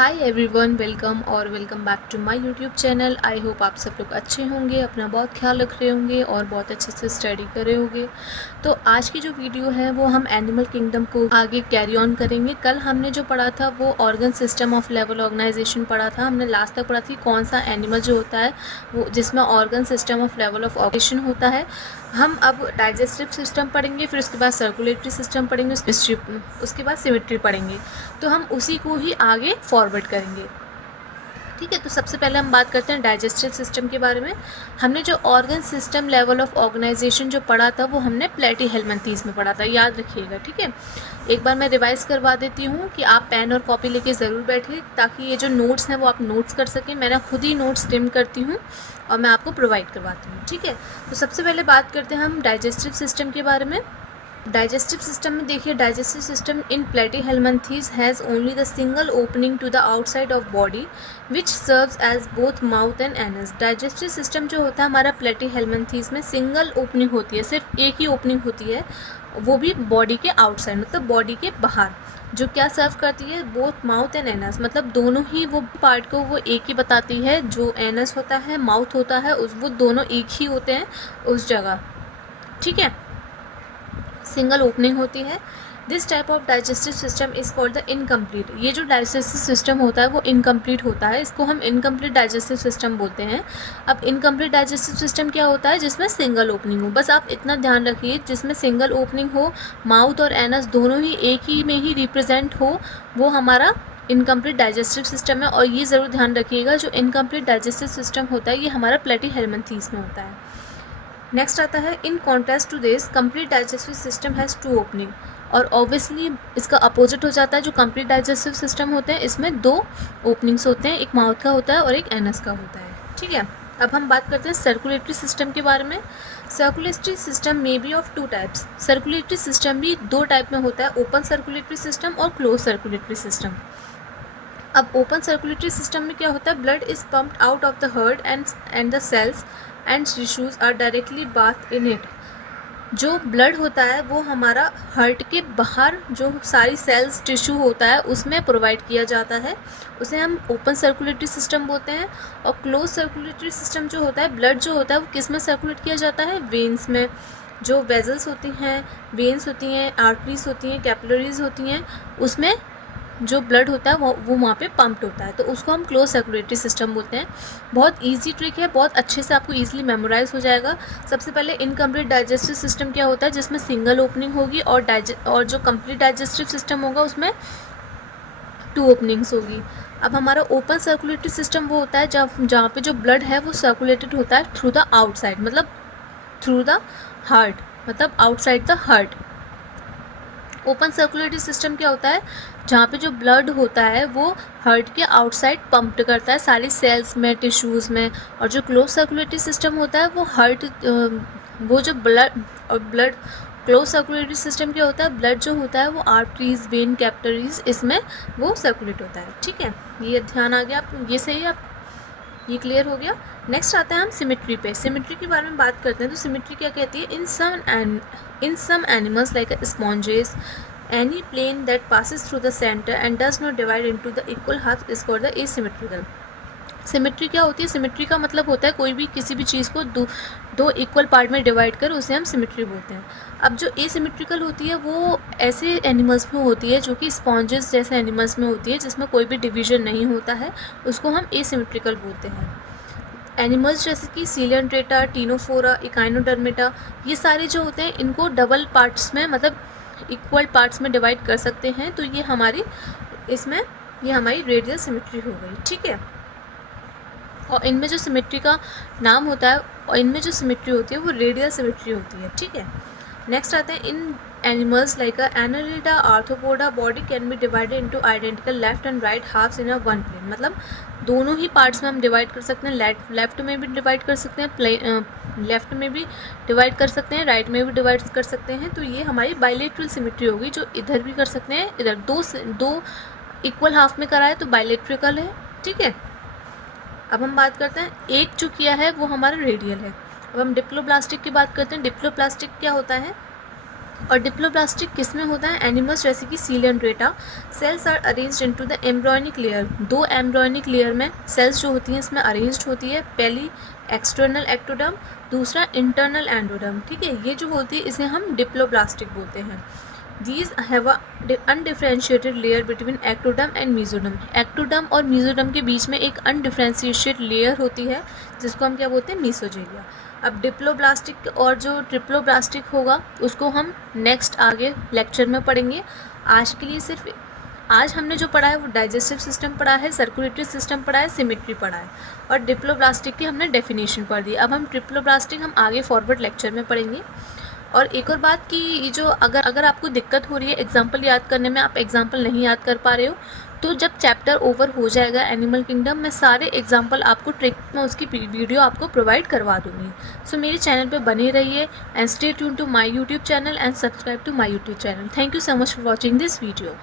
Hi everyone, welcome back to my YouTube channel. I hope आप सब लोग अच्छे होंगे, अपना बहुत ख्याल रख रहे होंगे और बहुत अच्छे से स्टडी कर रहे होंगे। तो आज की जो वीडियो है वो हम एनिमल किंगडम को आगे कैरी ऑन करेंगे। कल हमने जो पढ़ा था वो organ system of level organization पढ़ा था। हमने लास्ट तक पढ़ा थी कौन सा एनिमल जो होता है वो जिसमें organ system of level of organization होता है। हम अब डाइजेस्टिव सिस्टम पढ़ेंगे, फिर उसके बाद सर्कुलेटरी सिस्टम पढ़ेंगे, उसके बाद सिमेट्री पढ़ेंगे। तो हम उसी को ही आगे फॉरवर्ड करेंगे। ठीक है, तो सबसे पहले हम बात करते हैं डाइजेस्टिव सिस्टम के बारे में। हमने जो organ system level of organization जो पढ़ा था वो हमने प्लेटीहेल्मिन्थीज में पढ़ा था, याद रखिएगा। ठीक है, एक बार मैं रिवाइज करवा देती हूँ कि आप पेन और कॉपी लेके ज़रूर बैठिए ताकि ये जो नोट्स हैं वो आप नोट्स कर सकें। मैंने खुद ही नोट्स ट्रिम करती हूँ और मैं आपको प्रोवाइड करवाती हूँ। ठीक है, तो सबसे पहले बात करते हैं हम डाइजेस्टिव सिस्टम के बारे में। डाइजेस्टिव सिस्टम में देखिए, digestive system in platyhelminthes has only the single opening to the outside of body which serves as both mouth and anus. Digestive system जो होता है हमारा प्लेटीहेल्मिन्थीज में सिंगल ओपनिंग होती है, सिर्फ एक ही ओपनिंग होती है, वो भी बॉडी के आउटसाइड मतलब बॉडी के बाहर, जो क्या सर्व करती है बोथ माउथ एंड एनस, मतलब दोनों ही वो पार्ट को वो एक ही बताती है। जो एनस होता है, माउथ होता है, उस वो दोनों एक ही होते हैं उस जगह। ठीक है, सिंगल ओपनिंग होती है। This type of digestive system is called the incomplete. ये जो डाइजेस्टिव सिस्टम होता है वो इनकम्प्लीट होता है, इसको हम इनकम्प्लीट डाइजेस्टिव सिस्टम बोलते हैं। अब इनकम्प्लीट डाइजेस्टिव सिस्टम क्या होता है? जिसमें सिंगल ओपनिंग हो। बस आप इतना ध्यान रखिए, जिसमें सिंगल ओपनिंग हो, माउथ और एनस दोनों ही एक ही में ही रिप्रेजेंट हो, वो हमारा इनकम्प्लीट डाइजेस्टिव सिस्टम है। और ये ज़रूर ध्यान रखिएगा, जो इनकम्प्लीट डाइजेस्टिव सिस्टम होता है ये हमारा प्लेटीहेल्मिन्थीज में होता है। नेक्स्ट आता है, in contrast to this complete digestive system has two opening. और ऑब्वियसली इसका अपोजिट हो जाता है, जो कंप्लीट डाइजेस्टिव सिस्टम होते हैं इसमें दो ओपनिंग्स होते हैं, एक माउथ का होता है और एक एनस का होता है। ठीक है, अब हम बात करते हैं सर्कुलेटरी सिस्टम के बारे में। Circulatory system may be of two types. Circulatory system भी दो टाइप में होता है, ओपन सर्कुलेटरी सिस्टम और क्लोज सर्कुलेटरी सिस्टम। अब ओपन सर्कुलेटरी सिस्टम में क्या होता है? Blood is pumped out of the heart and the cells and tissues are directly bath in it. जो ब्लड होता है वो हमारा हार्ट के बाहर जो सारी सेल्स टिश्यू होता है उसमें प्रोवाइड किया जाता है, उसे हम ओपन सर्कुलेटरी सिस्टम बोलते हैं। और क्लोज सर्कुलेटरी सिस्टम जो होता है, ब्लड जो होता है वो किस में सर्कुलेट किया जाता है? वेन्स में। जो वेजल्स होती हैं, वेन्स होती हैं, आर्टरीज होती हैं, कैपिलरीज होती हैं, उसमें जो ब्लड होता है वो वहाँ पे पंप्ड होता है, तो उसको हम क्लोज सर्कुलेटरी सिस्टम बोलते हैं। बहुत इजी ट्रिक है, बहुत अच्छे से आपको इजीली मेमोराइज हो जाएगा। सबसे पहले इनकम्प्लीट डाइजेस्टिव सिस्टम क्या होता है? जिसमें सिंगल ओपनिंग होगी, और जो कंप्लीट डाइजेस्टिव सिस्टम होगा उसमें टू ओपनिंग्स होगी। अब हमारा ओपन सर्कुलेटरी सिस्टम वो होता है जहाँ पे जो ब्लड है वो सर्कुलेटेड होता है थ्रू द आउटसाइड, मतलब थ्रू द हार्ट, मतलब outside the heart. Open circulatory system क्या होता है? जहाँ पे जो ब्लड होता है वो हार्ट के आउटसाइड पंप्ड करता है सारी सेल्स में, टिश्यूज़ में। और जो क्लोज सर्कुलेटरी सिस्टम होता है वो वो जो ब्लड क्लोज सर्कुलेटरी सिस्टम क्या होता है? ब्लड जो होता है वो आर्टरीज, वेन, कैपिलरीज, इसमें वो सर्कुलेट होता है। ठीक है, ये ध्यान आ गया आप, ये सही है, आप ये क्लियर हो गया। नेक्स्ट आता है हम सिमेट्री पे। सिमेट्री के बारे में बात करते हैं। तो सिमेट्री क्या कहती है? In some animals like sponges any plane that passes through the center and does not divide into the equal halves is called the asymmetrical. Symmetry क्या होती है? सिमेट्री का मतलब होता है कोई भी किसी भी चीज़ को दो इक्वल पार्ट में डिवाइड कर, उसे हम सिमेट्री बोलते हैं। अब जो एसिमेट्रिकल होती है वो ऐसे एनिमल्स में होती है जो कि स्पॉन्जेस जैसे एनिमल्स में होती है, जिसमें कोई भी डिवीजन नहीं होता है, उसको हम एसिमेट्रिकल बोलते हैं। एनिमल्स जैसे कि सीलियंट्रेटा, टीनोफोरा, इकाइनोडर्मेटा, ये सारे जो होते हैं इनको डबल पार्ट्स में, मतलब इक्वल पार्ट्स में डिवाइड कर सकते हैं। तो ये हमारी रेडियल सिमेट्री हो गई। ठीक है, और इनमें जो सिमेट्री का नाम होता है और इनमें जो सिमेट्री होती है वो रेडियल सिमेट्री होती है। ठीक है, नेक्स्ट आते हैं, in animals like annelida, arthropoda, body can be divided into identical left and right halves in a one plane. मतलब दोनों ही पार्ट्स में हम डिवाइड कर सकते हैं, लेफ्ट में भी डिवाइड कर सकते हैं, लेफ्ट में भी डिवाइड कर सकते हैं, राइट में भी डिवाइड कर सकते हैं। तो ये हमारी बाइलेटरल सिमेट्री होगी, जो इधर भी कर सकते हैं, इधर दो इक्वल हाफ में करा है तो बाइलेट्रिकल है। ठीक है, अब हम बात करते हैं, एक जो किया है वो हमारा रेडियल है। अब हम डिप्लोप्लास्टिक की बात करते हैं। डिप्लोप्लास्टिक क्या होता है? और डिप्लोब्लास्टिक किस में होता है? एनिमल्स जैसे कि coelenterata. Cells are arranged into the embryonic layer. 2 embryonic layer में सेल्स जो होती हैं इसमें अरेंज्ड होती है। पहली एक्सटर्नल एक्टोडर्म, दूसरा इंटरनल एंडोडर्म। ठीक है, ये जो होती है इसे हम डिप्लोब्लास्टिक बोलते हैं। These have a undifferentiated layer between ectoderm and mesoderm। Ectoderm और mesoderm के बीच में एक अनडिफ्रेंशिएटेड लेयर होती है जिसको हम क्या बोलते हैं? मीसोजेलिया। अब डिप्लोब्लास्टिक और जो ट्रिप्लोब्लास्टिक होगा उसको हम नेक्स्ट आगे लेक्चर में पढ़ेंगे। आज के लिए सिर्फ आज हमने जो पढ़ा है वो डाइजेस्टिव सिस्टम पढ़ा है, सर्कुलेटरी सिस्टम पढ़ा है, सिमेट्री पढ़ा है और डिप्लोब्लास्टिक की हमने डेफिनेशन पढ़ दी। अब हम ट्रिप्लोब्लास्टिक हम आगे फॉरवर्ड लेक्चर में पढ़ेंगे। और एक और बात कि जो अगर आपको दिक्कत हो रही है एग्जाम्पल याद करने में, आप एग्जाम्पल नहीं याद कर पा रहे हो, तो जब चैप्टर ओवर हो जाएगा एनिमल किंगडम, मैं सारे एग्जाम्पल आपको ट्रिक में उसकी वीडियो आपको प्रोवाइड करवा दूँगी। सो मेरे चैनल पे बने रहिए and stay tune to my YouTube channel and subscribe to my YouTube channel. Thank you so much for watching this video.